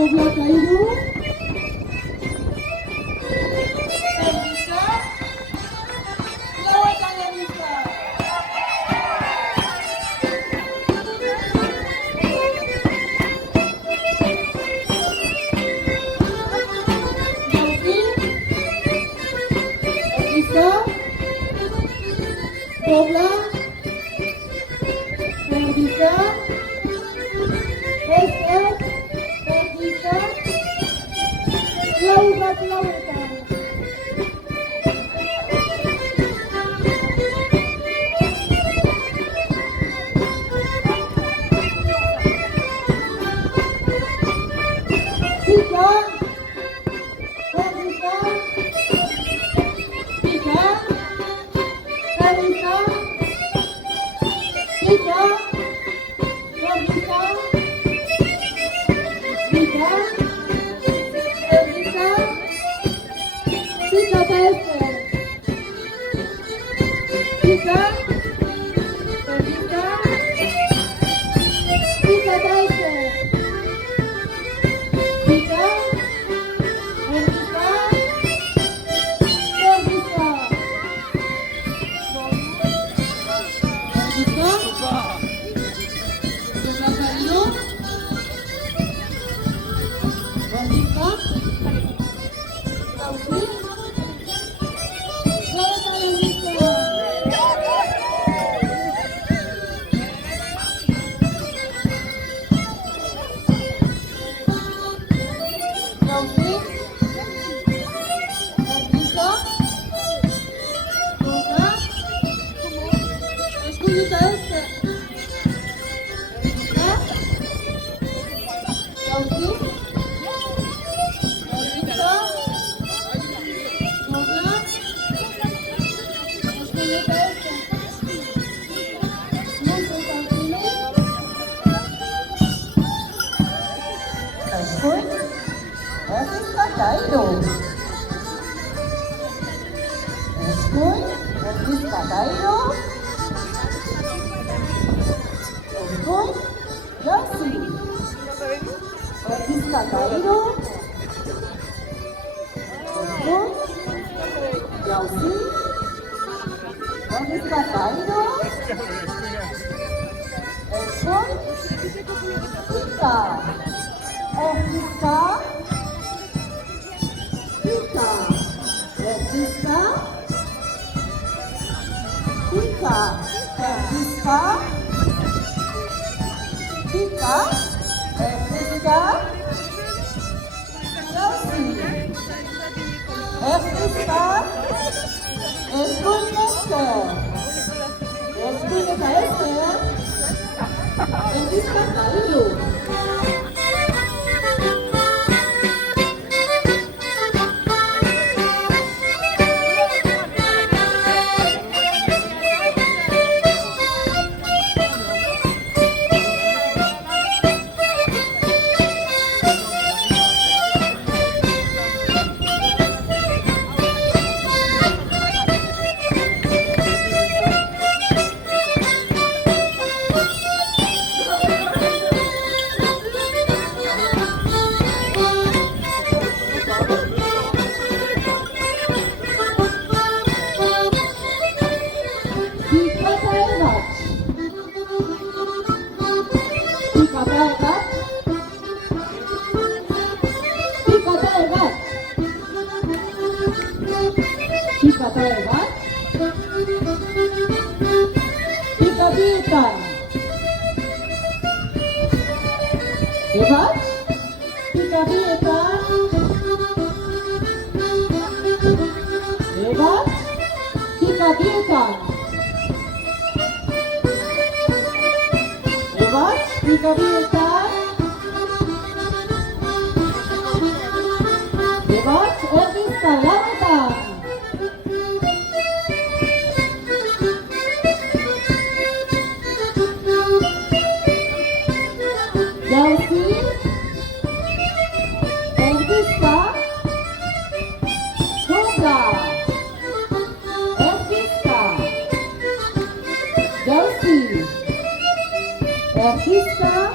Dobla Cairo. Dobla, Perdita, SS, Perdita, Laubat Lautan. Tiga, Perdita, tiga, Perdita, tiga, Perdita, tiga, Perdita, tiga PSR, tiga, Perdita, tiga PSR, tiga, Perdita, Perdita, Perdita, Dobla Cairo, Perdita, Lausi, Escuchen, es está caído. Escuchen, es está caído. Escuchen, ya sí. Es está caído. Escuchen, ya sí. Es está caído. Escuchen, está. Esta, Tika, Esta, Tika, Esta, Tika, Esta, Yossi, Esta, Escuinete, Escuinete, Esta Cairo. Hebat, Tika Bietan, hebat, Tika Bietan, hebat, Tika Bietan, hebat, Ernista Lautan. Yausi, Ernista, Dobla, Ernista, Yausi, Ernista,